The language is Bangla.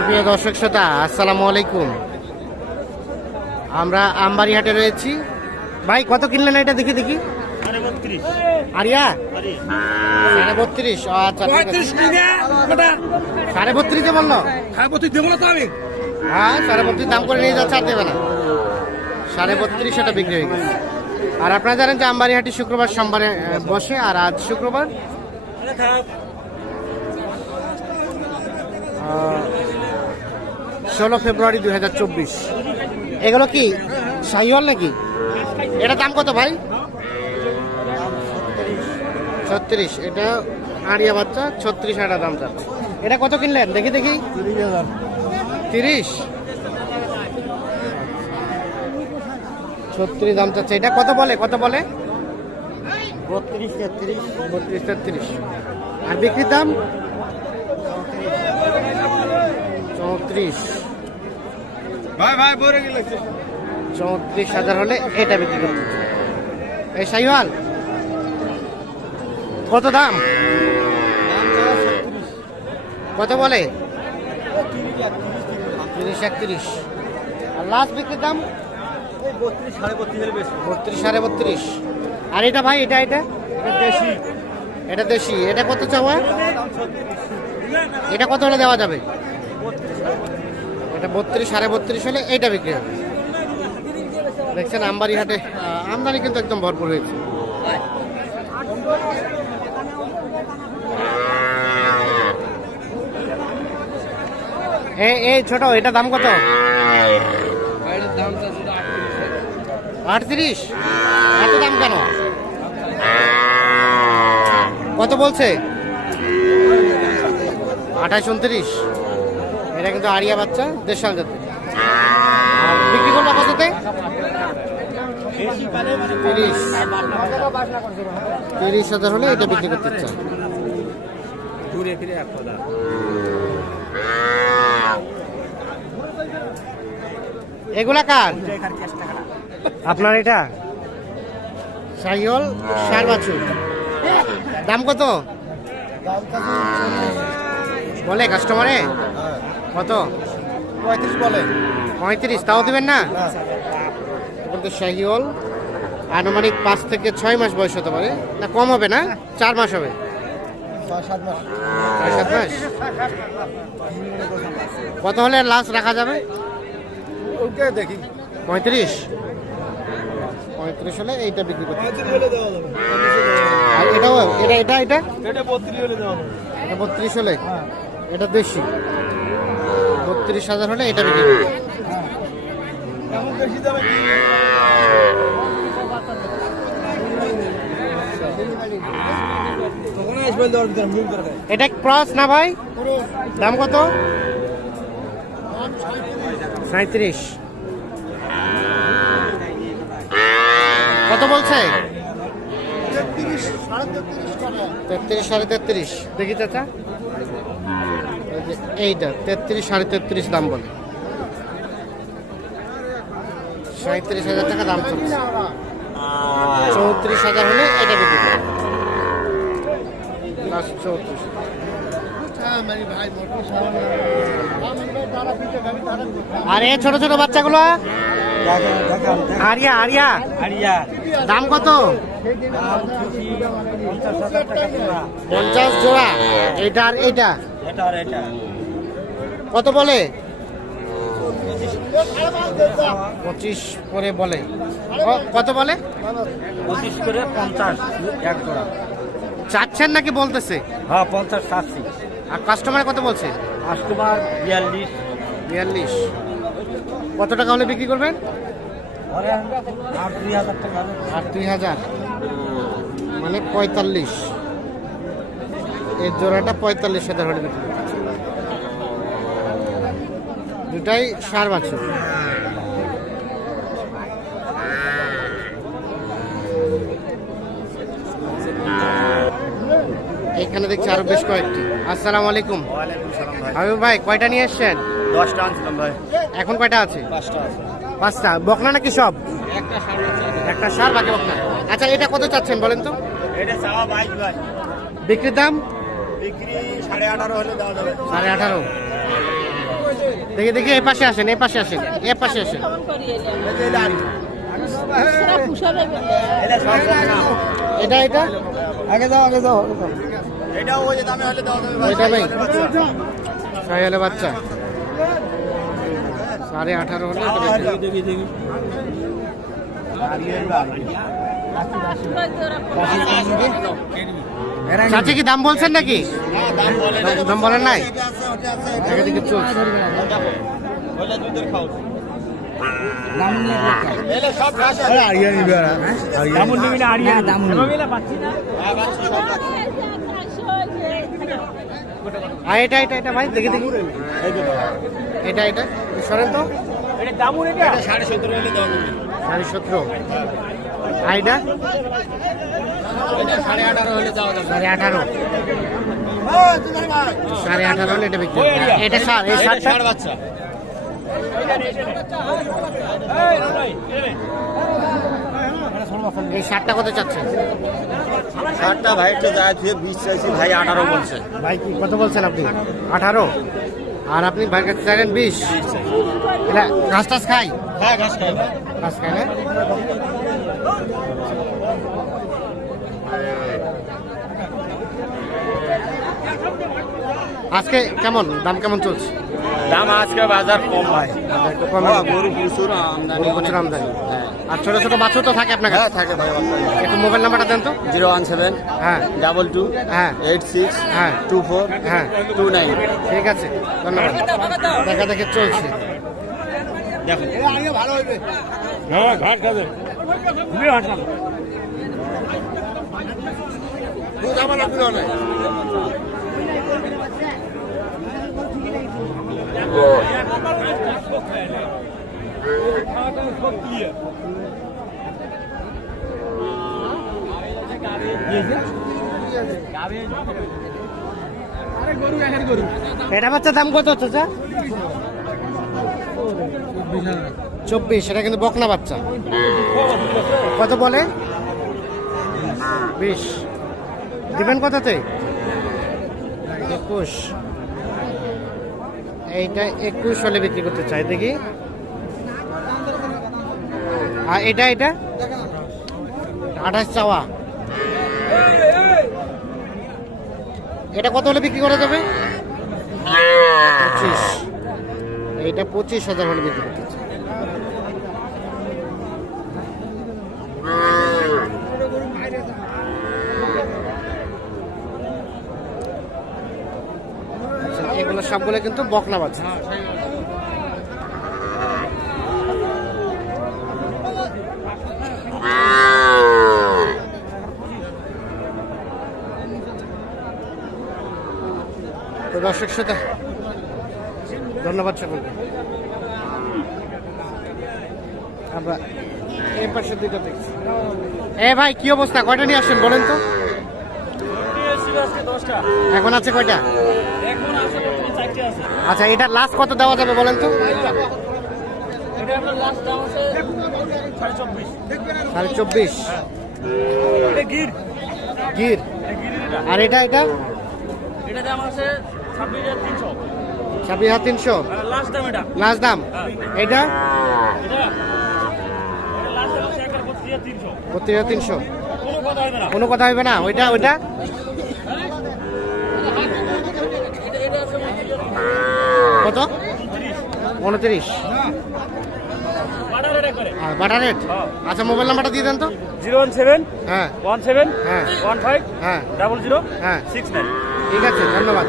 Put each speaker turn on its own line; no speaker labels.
সুপ্রিয় দর্শক শ্রোতা আসসালামু আলাইকুম। আমরা আমবাড়িহাটে রয়েছি। ভাই কত কিনলেন এটা দেখি দেখি? আরিয়া? সাড়ে বত্রিশ। আচ্ছা। সাড়ে বত্রিশে হ্যাঁ সাড়ে বত্রিশ দাম করে নিয়ে যাচ্ছে আর দেবে না। সাড়ে বত্রিশ এটা বিক্রি হয়ে গেছে। আর আপনারা জানেন যে আমবাড়িহাটি শুক্রবার সোমবারে বসে আর আজ শুক্রবার? ষোলো ফেব্রুয়ারি দুই হাজার চব্বিশ। এগুলো কি? শাহিওয়াল নাকি? এটা দাম কত ভাই? ছত্রিশ। এটা আড়িয়া বাচ্চা ছত্রিশ হাজার দাম চাচ্ছে। এটা কত কিনলেন? দেখি দেখি। তিরিশ? ছত্রিশ দাম চাচ্ছে। এটা কত বলে? কত বলে?
বত্রিশ তেত্রিশ।
বত্রিশ তেত্রিশ। আর বিক্রির দাম? চৌত্রিশ। চৌত্রিশ হাজার হলে এটা বিক্রি করতে এই শাহিওয়াল কত দাম? কত বলে? তিরিশ একত্রিশ। আর লাস্ট বিক্রির দাম?
বত্রিশ সাড়ে
বত্রিশ আর এটা ভাই এটা এটা?
দেশি।
এটা দেশি। এটা কত চাওয়া? এটা কত হলে দেওয়া যাবে? এটা বত্রিশ, সাড়ে বত্রিশ হলে এইটা বিক্রি হবে। দেখছেন আমবাড়ি হাটে আমদানি কিন্তু একদম ভরপুর হয়েছে। এই ছোট, এটা দাম কত? আটত্রিশ। এত দাম কেন? কত বলছে? আঠাশ, উনত্রিশ। এটা কিন্তু আরিয়া বাচ্চা জাতি আর বিক্রি করল কততে? তিরিশ। তিরিশ হাজার হলে এটা বিক্রি করতে চাই
ঘুরে ফিরে
এগুলা কার? আপনার এটা? সাইল সার বাছুর। দাম কত? বলে কাস্টমারে কত?
পঁয়ত্রিশ বলে।
পঁয়ত্রিশ তাও দিবেন না? বলতে শাহিওল। আনুমানিক পাঁচ থেকে ছয় মাস বয়স হতে পারে। না কম হবে না? চার মাস হবে।
সাত মাস।
কত হলে লাস্ট রাখা যাবে?
ওকে দেখি।
পঁয়ত্রিশ? পঁয়ত্রিশ হলে এইটা বিক্রি করতে আর এটাও এটা এটা এটা?
এটা বত্রিশ হলে
এটা বত্রিশ হলে? এটা দেশি। বত্রিশ হাজার হলে এটা বিক্রি এটা ক্রস না ভাই? দাম কত? সাঁত্রিশ কত বলছে? তেত্রিশ, সাড়ে তেত্রিশ। দেখি চাচা। এইটা তেত্রিশ সাড়ে তেত্রিশ দাম বলে। সাঁত্রিশ হাজার টাকা দাম চলছে। চৌত্রিশ হাজার হলে এটা বিক্রি করবে। চৌত্রিশ আর এই ছোট ছোট বাচ্চাগুলো। আরিয়া আরিয়া।
আরিয়া।
দাম কত? পঞ্চাশ জোড়া। এটা আর এইটা।
এটা আর এটা।
কত বলে? পঁচিশ। করে বলে। কত বলে?
পঁচিশ করে পঞ্চাশ এক জোড়া।
চাচ্ছেন নাকি বলতেছে?
হ্যাঁ পঞ্চাশ ষাটটি
আর কাস্টমার কত বলছে?
কাস্টমার বিয়াল্লিশ।
বিয়াল্লিশ। কত টাকা হলে বিক্রি করবেন?
দুই হাজার টাকা।
আর দুই হাজার। মানে পঁয়তাল্লিশ। এই জোড়াটা পঁয়তাল্লিশ হাজার হলে বিক্রি দুটাই সার বাছুর। এখানে দেখছি আরও বেশ কয়েকটি। আসসালামু আলাইকুম।
সালাম ভাই।
কয়টা নিয়ে এসছেন?
দশটা আনছিলাম ভাই।
এখন কয়টা আছে?
পাঁচটা
বকনা নাকি সব?
একটা
সার বাকি বকনা। আচ্ছা এটা কত চাচ্ছেন বলেন তো?
এটা চাওয়া বাইশ ভাই।
বিক্রির দাম?
বিক্রি সাড়ে আঠারো হলে দেওয়া যাবে।
সাড়ে আঠারো। দেখি দেখি এই পাশে আসেন এই পাশে আসেন এই পাশে আসেন। এটা এটা?
আগে যাও আগে যাও
ওইটা ভাই।
বাচ্চা।
সাড়ে আঠারো হলে হবে। চাচি কি দাম বলছেন নাকি?
হ্যাঁ, দাম বলে
বলেন নাই?
এটা এটা। হ্যাঁ,
এটা ভাই দেখে দেখি। এটা এটা সরেন তো।
সাড়ে সতেরো।
সাড়ে সতেরো। এটা?
সাড়ে আঠারো হলে দাও দাও।
সাড়ে আঠারো
ওই, তোমার ভাই।
সাড়ে আঠারো হলে এটা বিক্রি এটা সার এই সারটা
ষাঁড় বাচ্চা।
এই সারটা কত চাচ্ছেন
ষাঁড়টা ভাই একটা থেকে বিশ চাইছি ভাই আঠারো বলছে
ভাই কি কত বলছেন আপনি আঠারো আর আপনি ভাই কাছে চাইলেন বিশ এটা ঘাস টাস খাই
হ্যাঁ ঘাস খাই।
ঘাস খায় না আজকে কেমন? দাম কেমন চলছে?
দাম আজকে বাজার কম ভাই। হ্যাঁ, প্রচুর আমদানি।
আমদানি। আর ছোট ছোট বাছুর তো থাকে আপনার
হ্যাঁ
কাছে
থাকে ভাই
একটু মোবাইল নাম্বারটা দেন তো।
জিরো ওয়ান সেভেন
হ্যাঁ।
ডাবল টু
হ্যাঁ।
এইট সিক্স
হ্যাঁ।
টু ফোর
হ্যাঁ।
Two nine.
ঠিক আছে। ধন্যবাদ। দেখা দেখে চলছে।
দেখো ভালো হইবে দুধ আমার লাগল না
এটা বাচ্চা দাম কত স্যার? চব্বিশ, এটা কিন্তু বকনা বাচ্চা। কত বলে? বিশ। দিবেন কততে? একুশ। এইটা একুশ হলে বিক্রি করতে চাই, দেখি। আর এটা এটা? আঠাশ চাওয়া। এটা কত হলে বিক্রি করা যাবে? পঁচিশ। এইটা পঁচিশ হাজার হলে বিক্রি করতে আচ্ছা, এগুলো সবগুলো কিন্তু বকলা বাচ্চা দর্শক শ্রোতা ধন্যবাদ সকলকে। আমরা এই পাশে দুইটা দেখছি। এ ভাই কি অবস্থা? কয়টা নিয়ে আসছেন বলেন তো? এখন আছে কয়টা? আচ্ছা এটা লাস্ট কত দেওয়া যাবে বলেন তো? সাড়ে চব্বিশ। গির। আর এটা এটা?
এটা দাম আছে ছাব্বিশ হাজার তিনশো। লাস্ট দাম এটা।
লাস্ট দাম? এটা?
একবার বত্রিশ হাজার তিনশো। কোনো কথা হবে না।
ওইটা ওইটা? কত? উনত্রিশ।
Butter rate?
রেট আচ্ছা মোবাইল নাম্বারটা দিয়ে দেন তো।
জিরো ওয়ান সেভেন
হ্যাঁ।
ওয়ান সেভেন
হ্যাঁ।
ওয়ান ফাইভ
হ্যাঁ।
ডাবল জিরো
হ্যাঁ।
Six nine.
ঠিক আছে ধন্যবাদ।